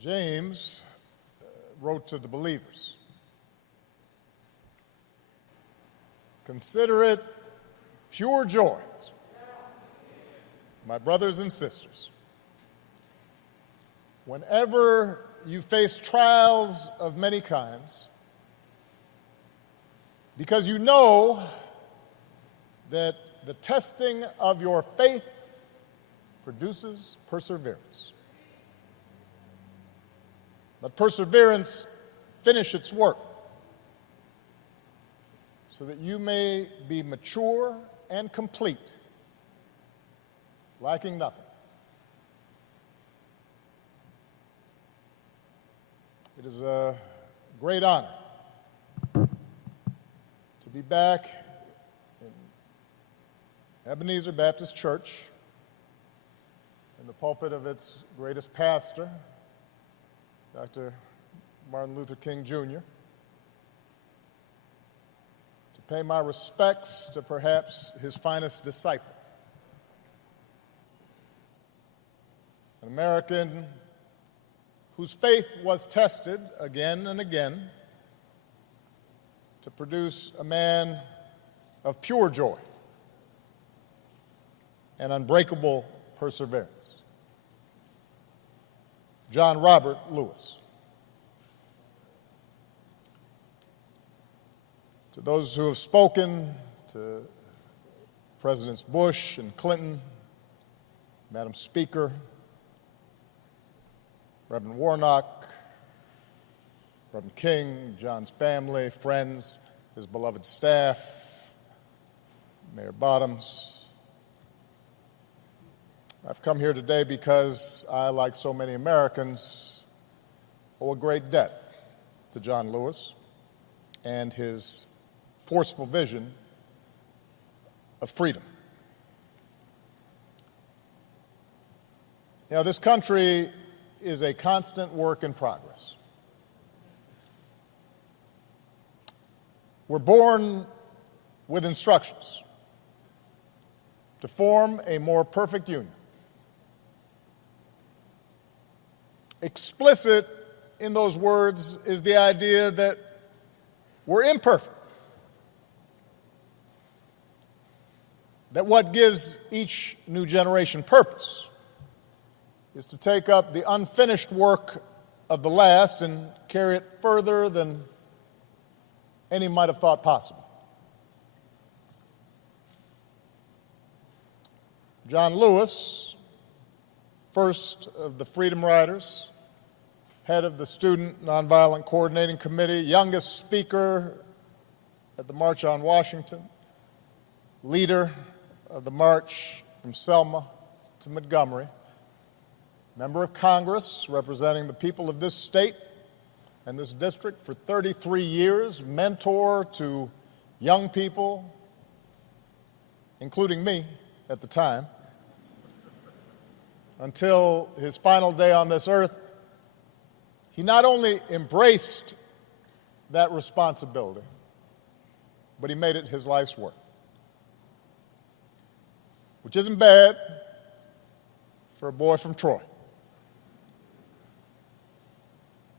James wrote to the believers, "Consider it pure joy, my brothers and sisters, whenever you face trials of many kinds, because you know that the testing of your faith produces perseverance. Let perseverance finish its work, so that you may be mature and complete, lacking nothing." It is a great honor to be back in Ebenezer Baptist Church, in the pulpit of its greatest pastor, Dr. Martin Luther King Jr., to pay my respects to perhaps his finest disciple, an American whose faith was tested again and again to produce a man of pure joy and unbreakable perseverance, John Robert Lewis. To those who have spoken, to Presidents Bush and Clinton, Madam Speaker, Reverend Warnock, Reverend King, John's family, friends, his beloved staff, Mayor Bottoms, I've come here today because I, like so many Americans, owe a great debt to John Lewis and his forceful vision of freedom. You know, this country is a constant work in progress. We're born with instructions to form a more perfect union. Explicit in those words is the idea that we're imperfect, that what gives each new generation purpose is to take up the unfinished work of the last and carry it further than any might have thought possible. John Lewis, first of the Freedom Riders, head of the Student Nonviolent Coordinating Committee, youngest speaker at the March on Washington, leader of the march from Selma to Montgomery, member of Congress representing the people of this state and this district for 33 years, mentor to young people, including me at the time, until his final day on this earth. He not only embraced that responsibility, but he made it his life's work, which isn't bad for a boy from Troy.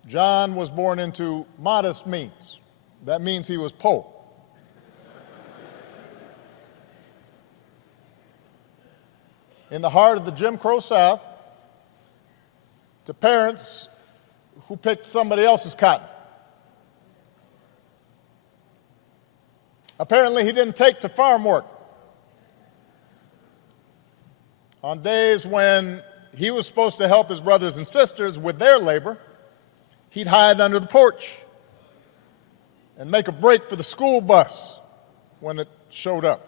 John was born into modest means. That means he was poor. In the heart of the Jim Crow South, to parents who picked somebody else's cotton. Apparently, he didn't take to farm work. On days when he was supposed to help his brothers and sisters with their labor, he'd hide under the porch and make a break for the school bus when it showed up.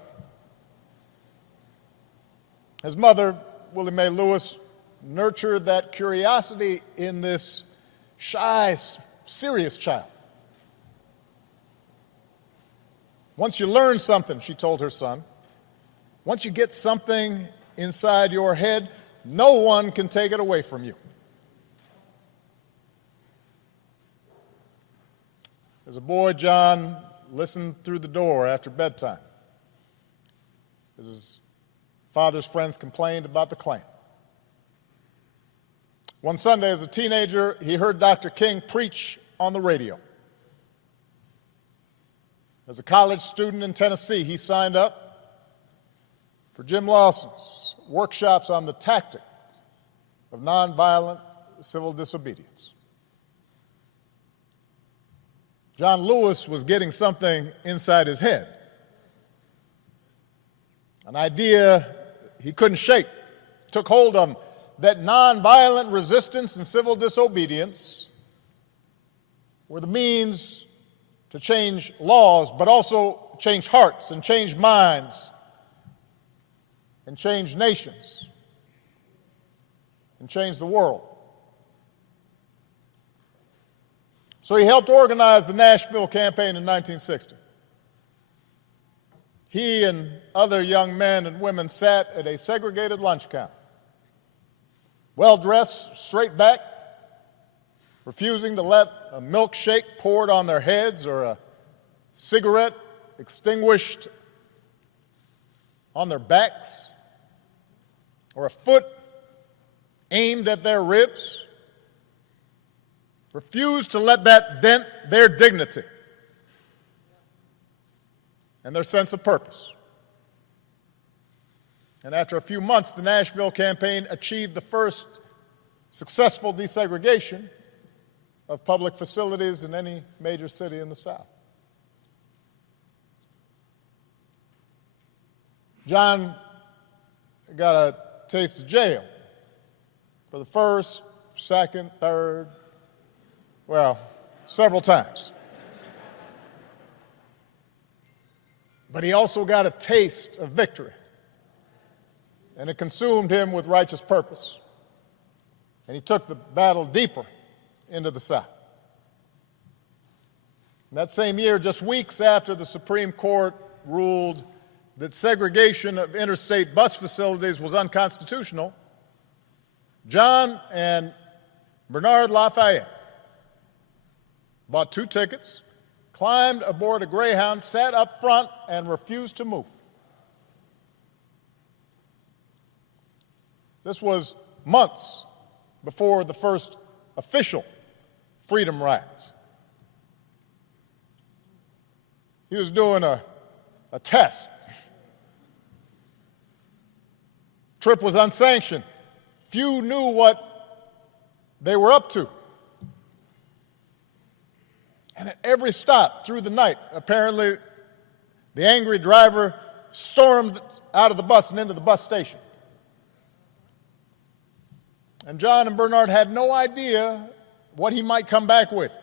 His mother, Willie Mae Lewis, nurtured that curiosity in this shy, serious child. Once you learn something, she told her son, once you get something inside your head, no one can take it away from you. As a boy, John listened through the door after bedtime as his father's friends complained about the Klan. One Sunday as a teenager, he heard Dr. King preach on the radio. As a college student in Tennessee, he signed up for Jim Lawson's workshops on the tactic of nonviolent civil disobedience. John Lewis was getting something inside his head, an idea he couldn't shake, took hold of him, that nonviolent resistance and civil disobedience were the means to change laws, but also change hearts and change minds and change nations and change the world. So he helped organize the Nashville campaign in 1960. He and other young men and women sat at a segregated lunch counter, well-dressed, straight back, refusing to let a milkshake poured on their heads or a cigarette extinguished on their backs or a foot aimed at their ribs. Refused to let that dent their dignity and their sense of purpose. And after a few months, the Nashville campaign achieved the first successful desegregation of public facilities in any major city in the South. John got a taste of jail for the first, second, third, well, several times. But he also got a taste of victory, and it consumed him with righteous purpose. And he took the battle deeper into the South. And that same year, just weeks after the Supreme Court ruled that segregation of interstate bus facilities was unconstitutional, John and Bernard Lafayette bought 2 tickets, climbed aboard a Greyhound, sat up front, and refused to move. This was months before the first official freedom rides. He was doing a test. Trip was unsanctioned. Few knew what they were up to. And at every stop through the night, apparently, the angry driver stormed out of the bus and into the bus station. And John and Bernard had no idea what he might come back with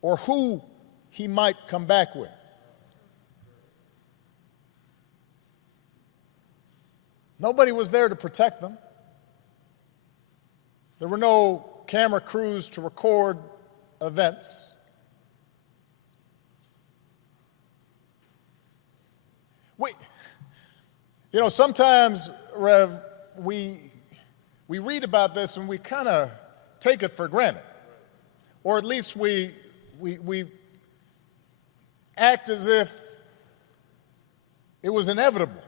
or who he might come back with. Nobody was there to protect them. There were no camera crews to record events. Sometimes, Rev, we read about this and we kind of take it for granted, or at least we act as if it was inevitable.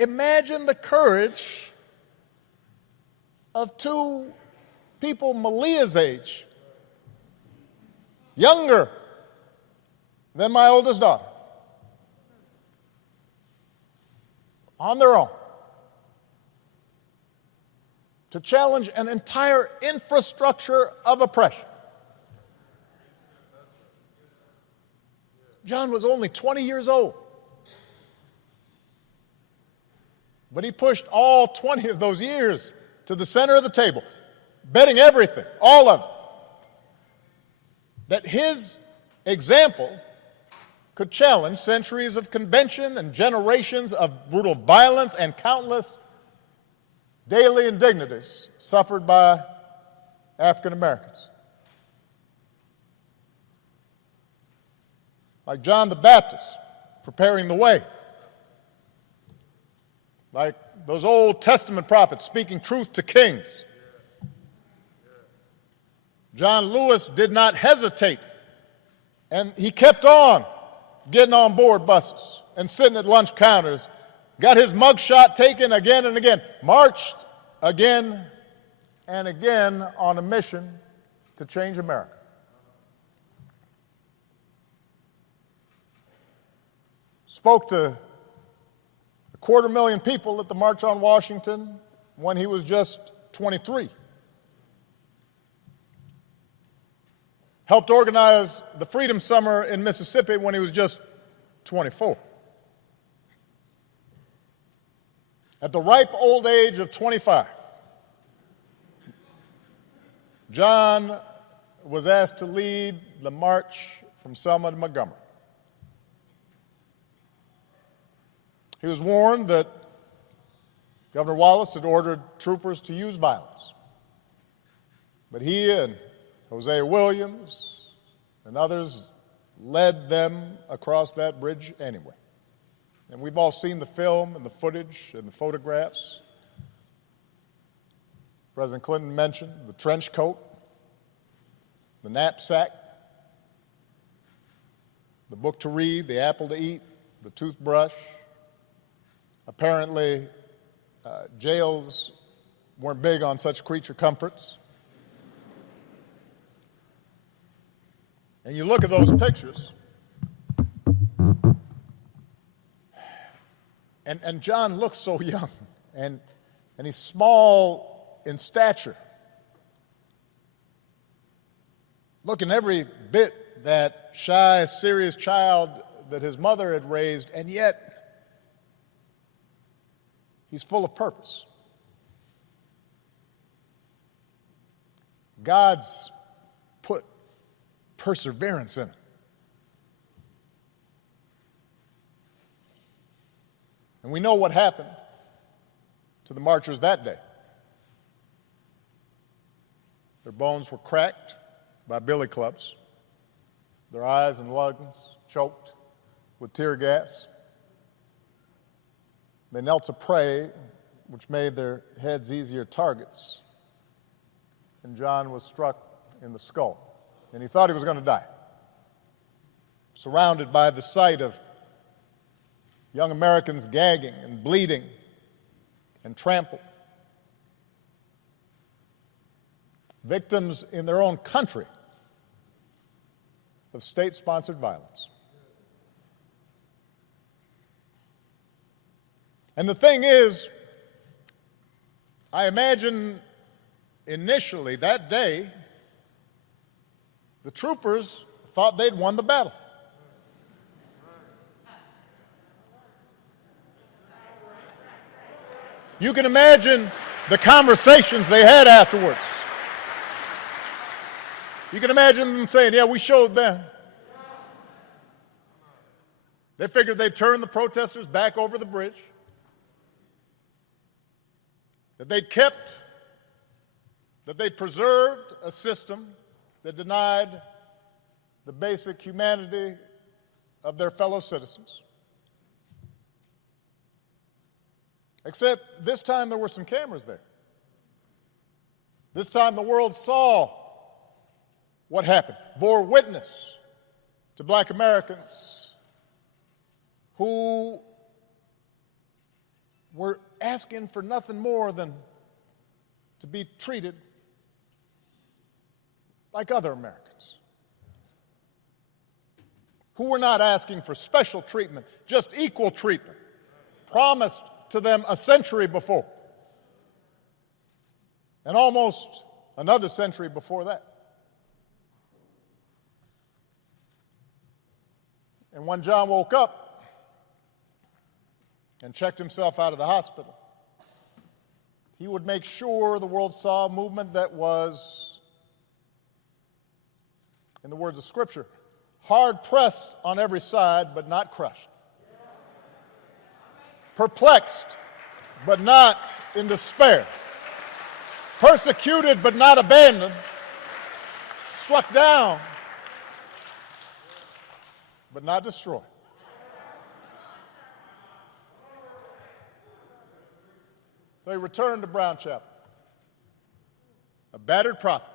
Imagine the courage of 2 people Malia's age, younger than my oldest daughter, on their own, to challenge an entire infrastructure of oppression. John was only 20 years old, but he pushed all 20 of those years to the center of the table, betting everything, all of it, that his example could challenge centuries of convention and generations of brutal violence and countless daily indignities suffered by African Americans. Like John the Baptist preparing the way, like those Old Testament prophets speaking truth to kings. John Lewis did not hesitate, and he kept on getting on board buses and sitting at lunch counters, got his mugshot taken again and again, marched again and again on a mission to change America. Spoke to 250,000 people at the March on Washington when he was just 23. Helped organize the Freedom Summer in Mississippi when he was just 24. At the ripe old age of 25, John was asked to lead the march from Selma to Montgomery. He was warned that Governor Wallace had ordered troopers to use violence. But he and Hosea Williams and others led them across that bridge anyway. And we've all seen the film and the footage and the photographs. President Clinton mentioned the trench coat, the knapsack, the book to read, the apple to eat, the toothbrush. Apparently, jails weren't big on such creature comforts. And you look at those pictures, and John looks so young, and he's small in stature, looking every bit that shy, serious child that his mother had raised, and yet he's full of purpose. God's put perseverance in it. And we know what happened to the marchers that day. Their bones were cracked by billy clubs, their eyes and lungs choked with tear gas. They knelt to pray, which made their heads easier targets. And John was struck in the skull, and he thought he was going to die. Surrounded by the sight of young Americans gagging and bleeding and trampled. Victims in their own country of state-sponsored violence. And the thing is, I imagine initially that day, the troopers thought they'd won the battle. You can imagine the conversations they had afterwards. You can imagine them saying, yeah, we showed them. They figured they'd turn the protesters back over the bridge, that they'd preserved a system that denied the basic humanity of their fellow citizens. Except this time there were some cameras there. This time the world saw what happened, bore witness to black Americans who were asking for nothing more than to be treated like other Americans, who were not asking for special treatment, just equal treatment, promised to them a century before, and almost another century before that. And when John woke up and checked himself out of the hospital, he would make sure the world saw a movement that was, in the words of Scripture, hard pressed on every side, but not crushed. Perplexed, but not in despair. Persecuted, but not abandoned. Struck down, but not destroyed. So he returned to Brown Chapel, a battered prophet,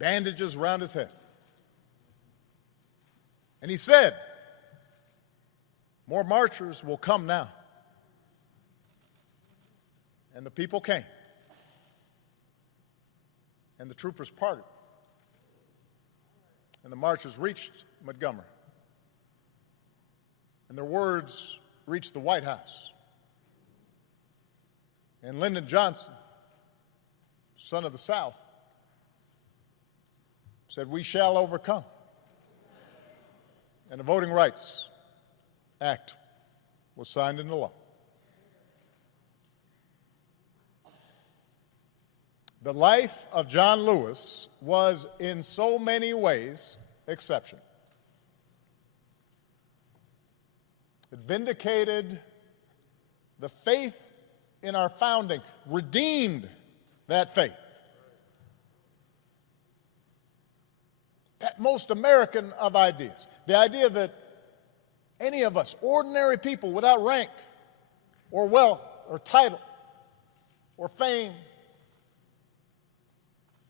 bandages around his head. And he said, more marchers will come now. And the people came. and the troopers parted, and the marchers reached Montgomery, and their words reached the White House. And Lyndon Johnson, son of the South, said, "We shall overcome." And the Voting Rights Act was signed into law. The life of John Lewis was in so many ways exceptional. It vindicated the faith in our founding, redeemed that faith. That most American of ideas, the idea that any of us, ordinary people without rank or wealth or title or fame,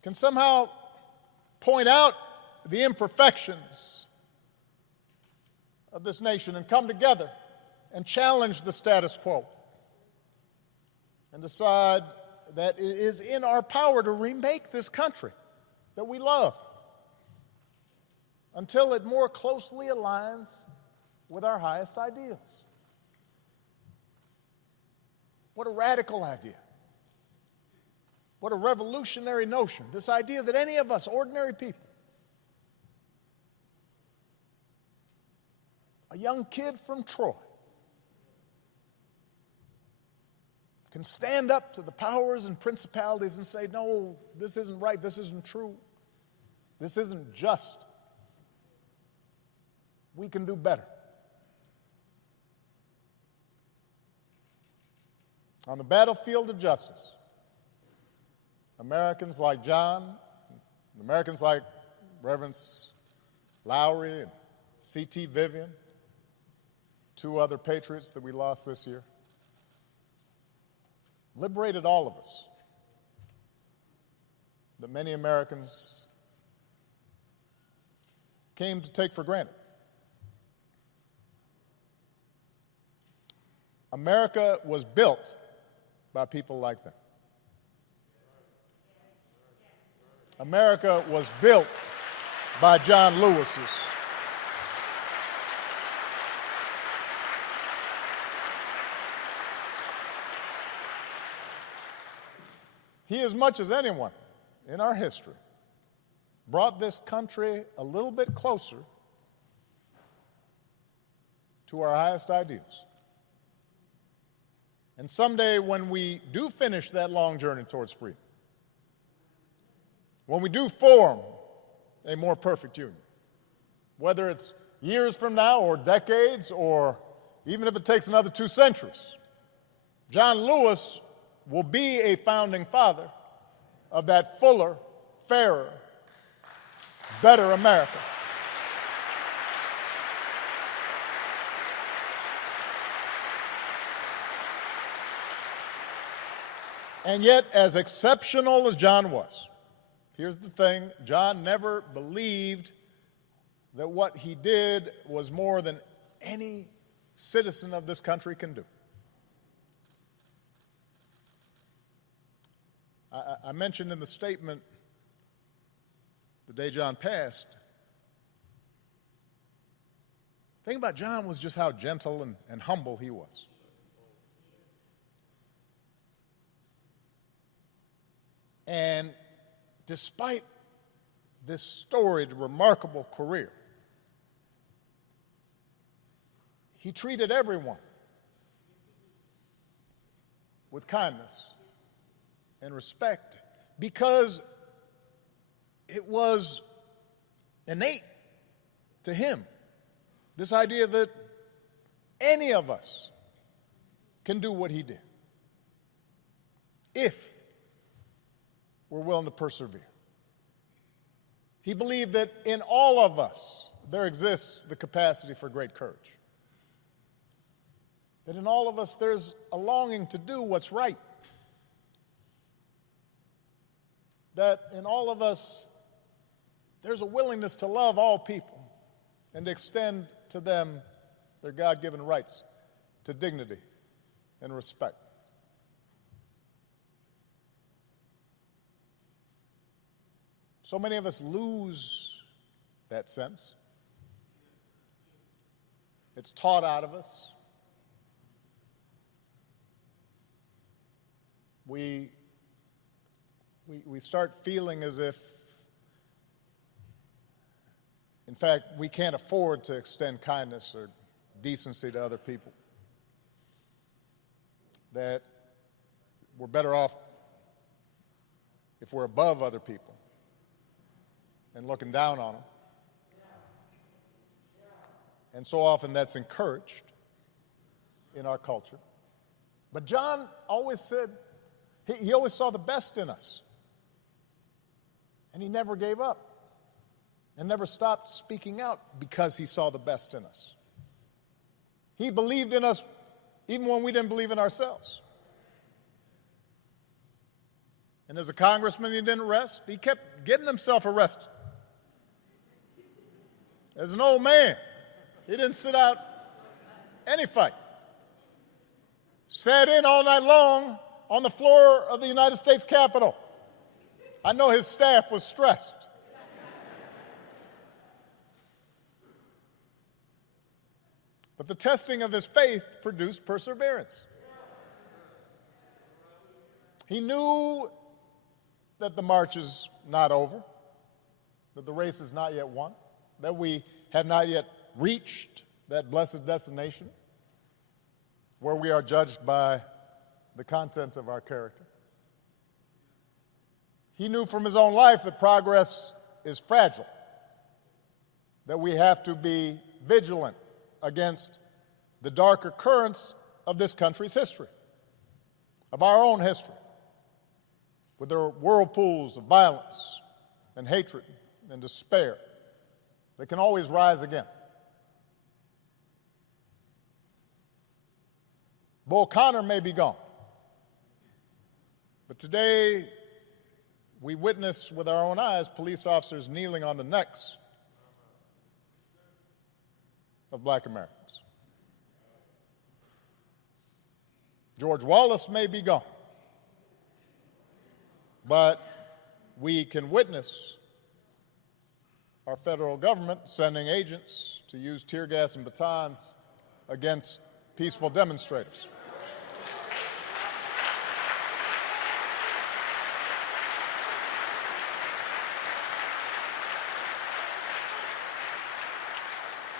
can somehow point out the imperfections of this nation and come together and challenge the status quo and decide that it is in our power to remake this country that we love until it more closely aligns with our highest ideals. What a radical idea. What a revolutionary notion, this idea that any of us, ordinary people, a young kid from Troy, can stand up to the powers and principalities and say, "No, this isn't right, this isn't true, this isn't just. We can do better." On the battlefield of justice, Americans like John, Americans like Reverends Lowry and C.T. Vivian, two other patriots that we lost this year, liberated all of us that many Americans came to take for granted. America was built by people like them. America was built by John Lewis's. He, as much as anyone in our history, brought this country a little bit closer to our highest ideals. And someday when we do finish that long journey towards freedom, when we do form a more perfect union, whether it's years from now or decades or even if it takes another 2 centuries, John Lewis will be a founding father of that fuller, fairer, better America. And yet, as exceptional as John was, here's the thing, John never believed that what he did was more than any citizen of this country can do. I mentioned in the statement the day John passed, the thing about John was just how gentle and humble he was. And despite this storied, remarkable career, he treated everyone with kindness and respect because it was innate to him, this idea that any of us can do what he did if we're willing to persevere. He believed that in all of us there exists the capacity for great courage, that in all of us there's a longing to do what's right, that in all of us there's a willingness to love all people and to extend to them their God-given rights to dignity and respect. So many of us lose that sense. It's taught out of us. We start feeling as if, in fact, we can't afford to extend kindness or decency to other people. That we're better off if we're above other people and looking down on them. And so often that's encouraged in our culture. But John always said, he always saw the best in us. And he never gave up and never stopped speaking out because he saw the best in us. He believed in us even when we didn't believe in ourselves. And as a congressman, he didn't rest. He kept getting himself arrested. As an old man, he didn't sit out any fight. Sat in all night long on the floor of the United States Capitol. I know his staff was stressed. But the testing of his faith produced perseverance. He knew that the march is not over, that the race is not yet won, that we have not yet reached that blessed destination where we are judged by the content of our character. He knew from his own life that progress is fragile, that we have to be vigilant against the darker currents of this country's history, of our own history, with their whirlpools of violence and hatred and despair that can always rise again. Bull Connor may be gone, but today we witness with our own eyes police officers kneeling on the necks of black Americans. George Wallace may be gone, but we can witness our federal government sending agents to use tear gas and batons against peaceful demonstrators.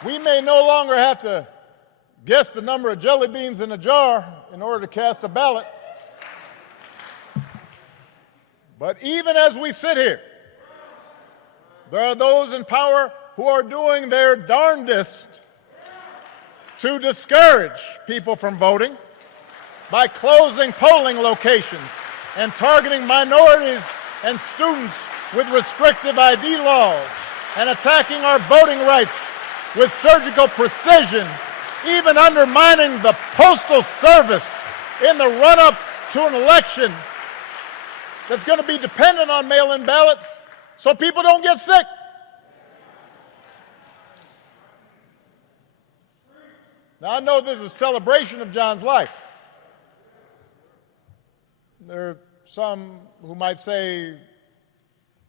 We may no longer have to guess the number of jelly beans in a jar in order to cast a ballot. But even as we sit here, there are those in power who are doing their darndest to discourage people from voting by closing polling locations and targeting minorities and students with restrictive ID laws and attacking our voting rights with surgical precision, even undermining the Postal Service in the run-up to an election that's going to be dependent on mail-in ballots so people don't get sick. Now, I know this is a celebration of John's life. There are some who might say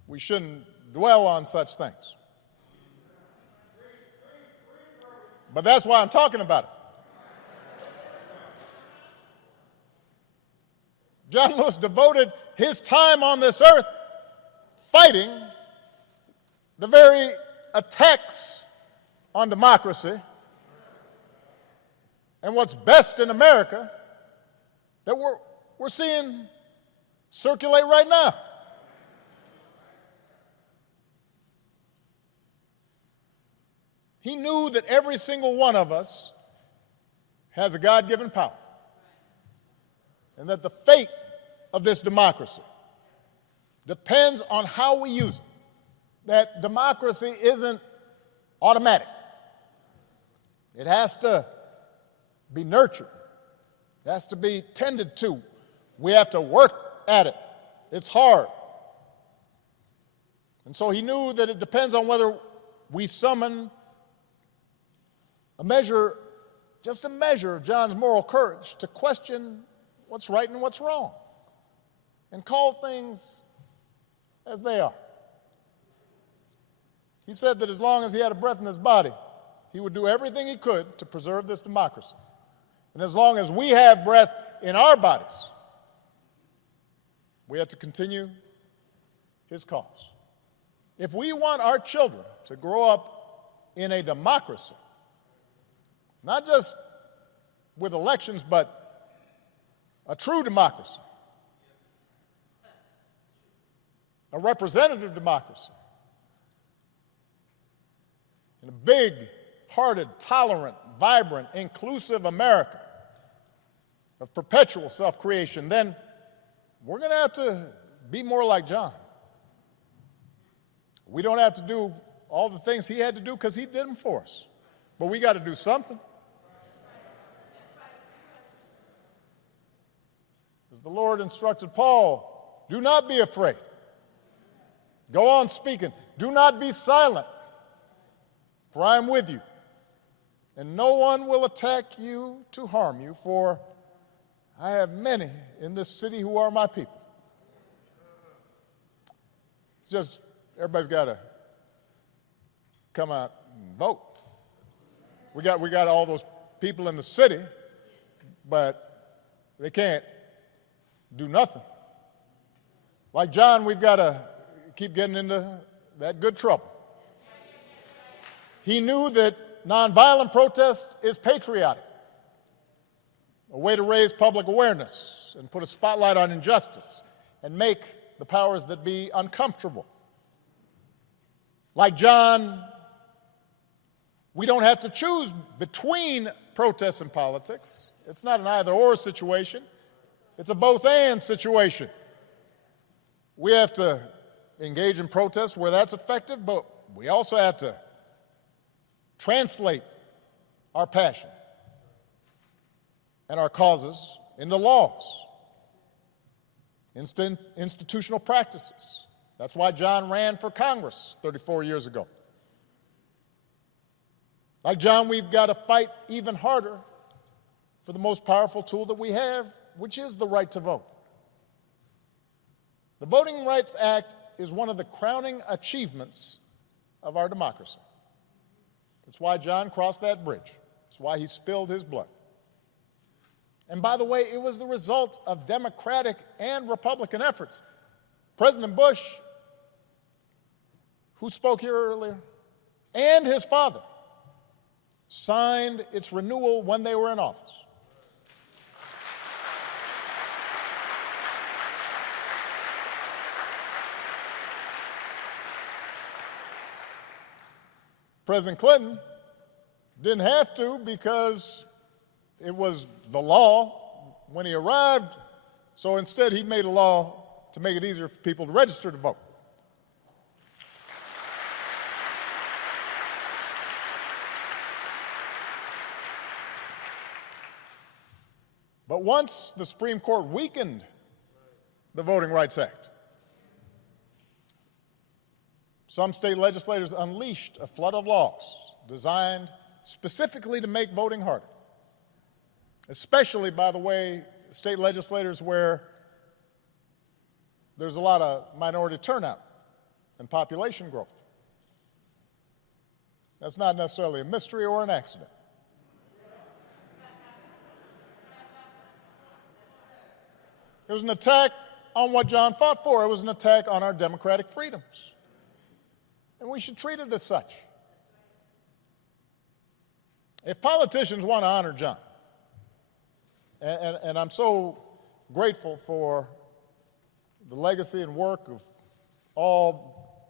we shouldn't dwell on such things. But that's why I'm talking about it. John Lewis devoted his time on this earth fighting the very attacks on democracy and what's best in America that we're seeing circulate right now. He knew that every single one of us has a God-given power, and that the fate of this democracy depends on how we use it. That democracy isn't automatic. It has to be nurtured. It has to be tended to. We have to work at it. It's hard. And so he knew that it depends on whether we summon just a measure of John's moral courage to question what's right and what's wrong and call things as they are. He said that as long as he had a breath in his body, he would do everything he could to preserve this democracy. And as long as we have breath in our bodies, we have to continue his cause. If we want our children to grow up in a democracy, not just with elections, but a true democracy, a representative democracy, in a big-hearted, tolerant, vibrant, inclusive America of perpetual self-creation, then we're going to have to be more like John. We don't have to do all the things he had to do because he did them for us. But we got to do something. As the Lord instructed Paul, do not be afraid. Go on speaking. Do not be silent, for I am with you. And no one will attack you to harm you, for I have many in this city who are my people. It's just, everybody's got to come out and vote. We got all those people in the city, but they can't do nothing. Like John, we've got to keep getting into that good trouble. He knew that nonviolent protest is patriotic, a way to raise public awareness and put a spotlight on injustice and make the powers that be uncomfortable. Like John, we don't have to choose between protests and politics. It's not an either-or situation. It's a both-and situation. We have to engage in protests where that's effective, but we also have to translate our passion and our causes into laws, institutional practices. That's why John ran for Congress 34 years ago. Like John, we've got to fight even harder for the most powerful tool that we have, which is the right to vote. The Voting Rights Act is one of the crowning achievements of our democracy. That's why John crossed that bridge. That's why he spilled his blood. And by the way, it was the result of Democratic and Republican efforts. President Bush, who spoke here earlier, and his father signed its renewal when they were in office. President Clinton didn't have to because it was the law when he arrived, so instead he made a law to make it easier for people to register to vote. But once the Supreme Court weakened the Voting Rights Act, some state legislators unleashed a flood of laws designed specifically to make voting harder, especially, by the way, state legislators where there's a lot of minority turnout and population growth. That's not necessarily a mystery or an accident. It was an attack on what John fought for. It was an attack on our democratic freedoms. And we should treat it as such. If politicians want to honor John, and I'm so grateful for the legacy and work of all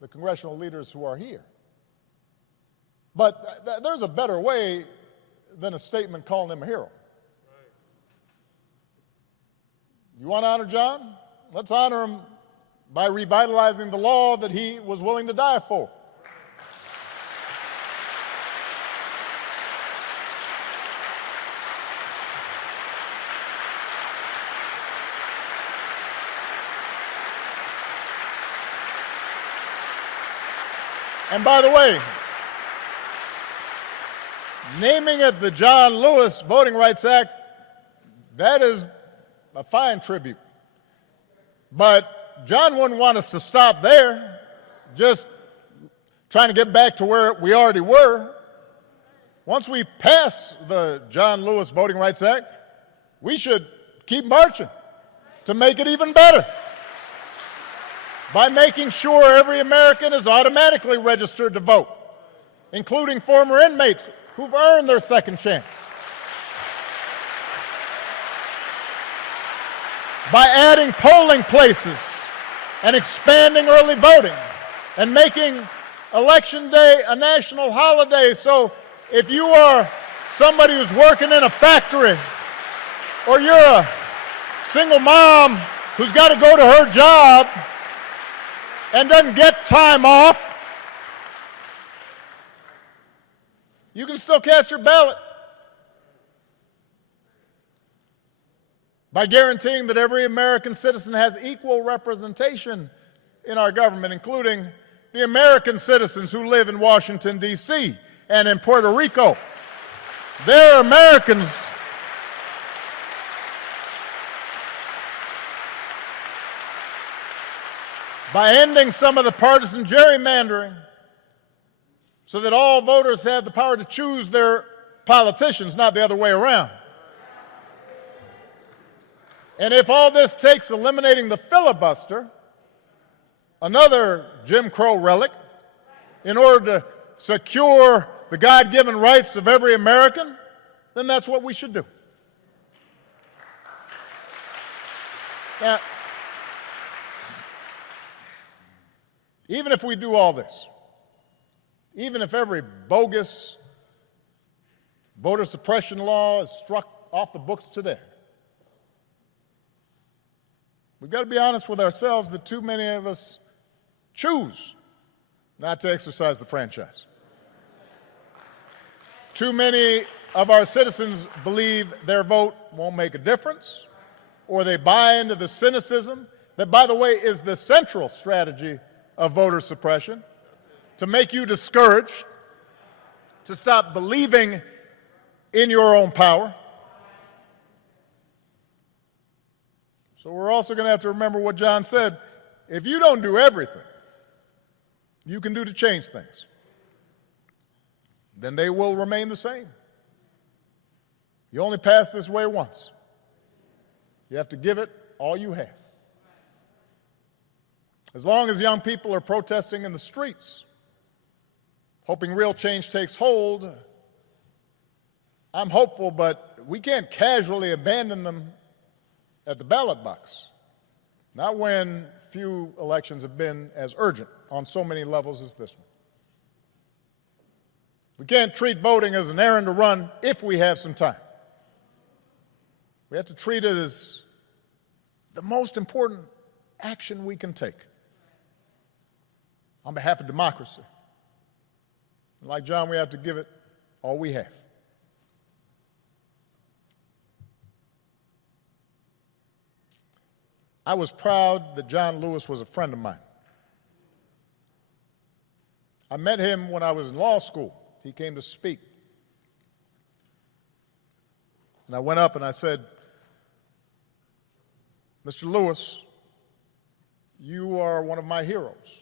the congressional leaders who are here, but there's a better way than a statement calling him a hero. You want to honor John? Let's honor him by revitalizing the law that he was willing to die for. And by the way, naming it the John Lewis Voting Rights Act, that is a fine tribute. But John wouldn't want us to stop there, just trying to get back to where we already were. Once we pass the John Lewis Voting Rights Act, we should keep marching to make it even better by making sure every American is automatically registered to vote, including former inmates who've earned their second chance. By adding polling places and expanding early voting and making Election Day a national holiday. So if you are somebody who's working in a factory, or you're a single mom who's got to go to her job and doesn't get time off, you can still cast your ballot by guaranteeing that every American citizen has equal representation in our government, including the American citizens who live in Washington, D.C. and in Puerto Rico. They're Americans. By ending some of the partisan gerrymandering so that all voters have the power to choose their politicians, not the other way around. And if all this takes eliminating the filibuster, another Jim Crow relic, in order to secure the God-given rights of every American, then that's what we should do. Now, even if we do all this, even if every bogus voter suppression law is struck off the books today, we've got to be honest with ourselves that too many of us choose not to exercise the franchise. Too many of our citizens believe their vote won't make a difference, or they buy into the cynicism that, by the way, is the central strategy of voter suppression, to make you discouraged, to stop believing in your own power. So we're also going to have to remember what John said. If you don't do everything you can do to change things, then they will remain the same. You only pass this way once. You have to give it all you have. As long as young people are protesting in the streets, hoping real change takes hold, I'm hopeful, but we can't casually abandon them at the ballot box. Not when few elections have been as urgent on so many levels as this one. We can't treat voting as an errand to run if we have some time. We have to treat it as the most important action we can take on behalf of democracy. And like John, we have to give it all we have. I was proud that John Lewis was a friend of mine. I met him when I was in law school. He came to speak. And I went up and I said, Mr. Lewis, you are one of my heroes.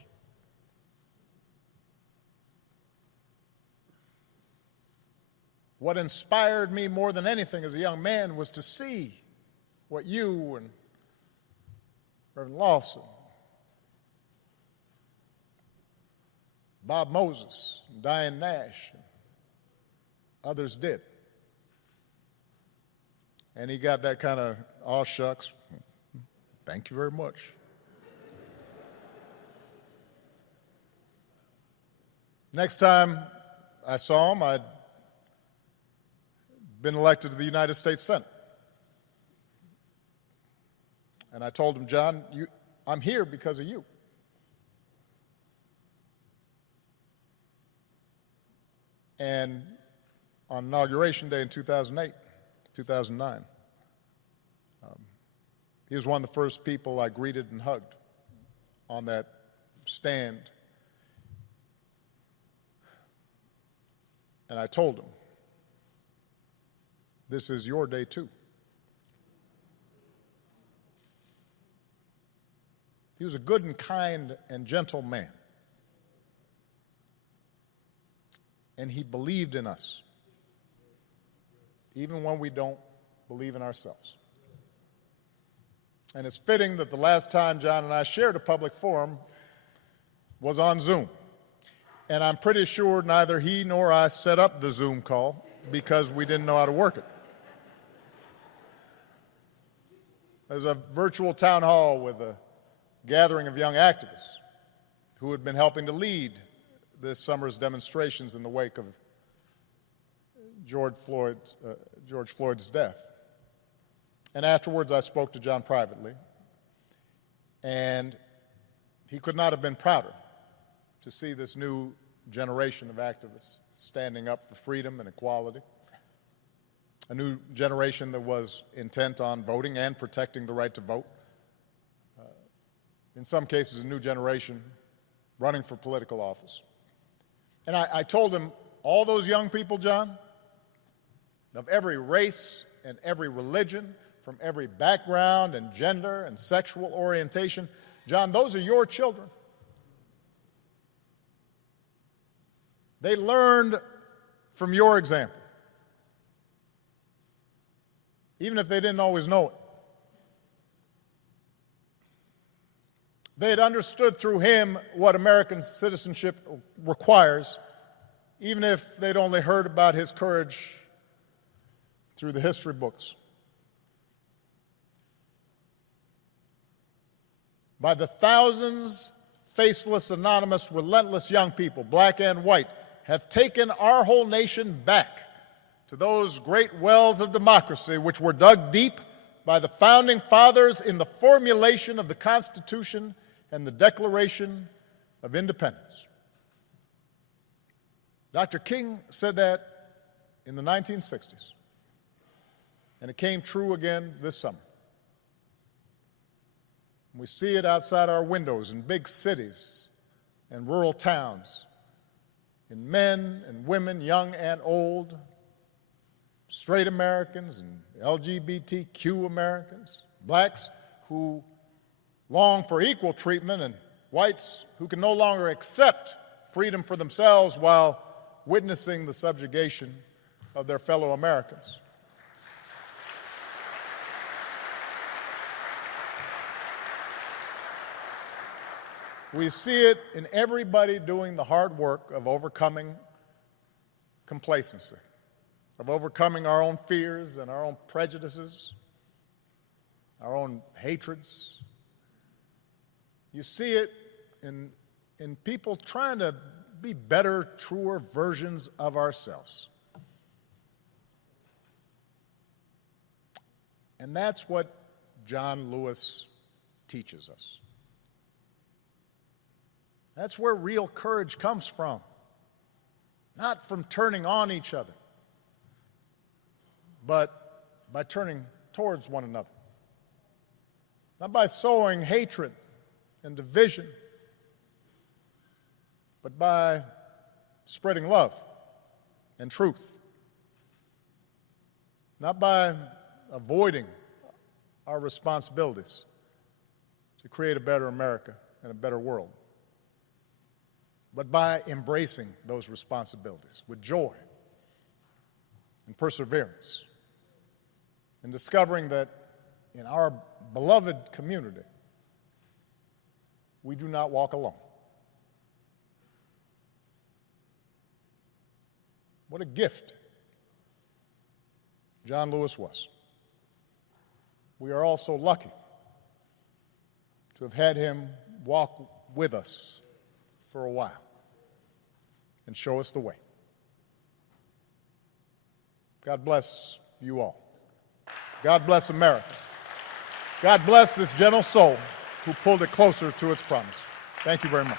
What inspired me more than anything as a young man was to see what you and Reverend Lawson, Bob Moses, and Diane Nash, and others did. And he got that kind of, aw shucks, thank you very much. Next time I saw him, I'd been elected to the United States Senate. And I told him, John, I'm here because of you. And on Inauguration Day in 2009, he was one of the first people I greeted and hugged on that stand. And I told him, this is your day too. He was a good and kind and gentle man. and he believed in us, even when we don't believe in ourselves. And it's fitting that the last time John and I shared a public forum was on Zoom. And I'm pretty sure neither he nor I set up the Zoom call because we didn't know how to work it. There's a virtual town hall with a gathering of young activists who had been helping to lead this summer's demonstrations in the wake of George Floyd's death. And afterwards, I spoke to John privately, and he could not have been prouder to see this new generation of activists standing up for freedom and equality, a new generation that was intent on voting and protecting the right to vote, in some cases a new generation running for political office. And I told him, all those young people, John, of every race and every religion, from every background and gender and sexual orientation, John, those are your children. They learned from your example, even if they didn't always know it. They had understood through him what American citizenship requires, even if they'd only heard about his courage through the history books. By the thousands, faceless, anonymous, relentless young people, black and white, have taken our whole nation back to those great wells of democracy which were dug deep by the founding fathers in the formulation of the Constitution and the Declaration of Independence. Dr. King said that in the 1960s, and it came true again this summer. We see it outside our windows in big cities and rural towns, in men and women, young and old, straight Americans and LGBTQ Americans, blacks who long for equal treatment, and whites who can no longer accept freedom for themselves while witnessing the subjugation of their fellow Americans. We see it in everybody doing the hard work of overcoming complacency, of overcoming our own fears and our own prejudices, our own hatreds. You see it in people trying to be better, truer versions of ourselves. And that's what John Lewis teaches us. That's where real courage comes from, not from turning on each other, but by turning towards one another, not by sowing hatred and division, but by spreading love and truth, not by avoiding our responsibilities to create a better America and a better world, but by embracing those responsibilities with joy and perseverance, and discovering that in our beloved community, we do not walk alone. What a gift John Lewis was. We are all so lucky to have had him walk with us for a while and show us the way. God bless you all. God bless America. God bless this gentle soul who pulled it closer to its promise. Thank you very much.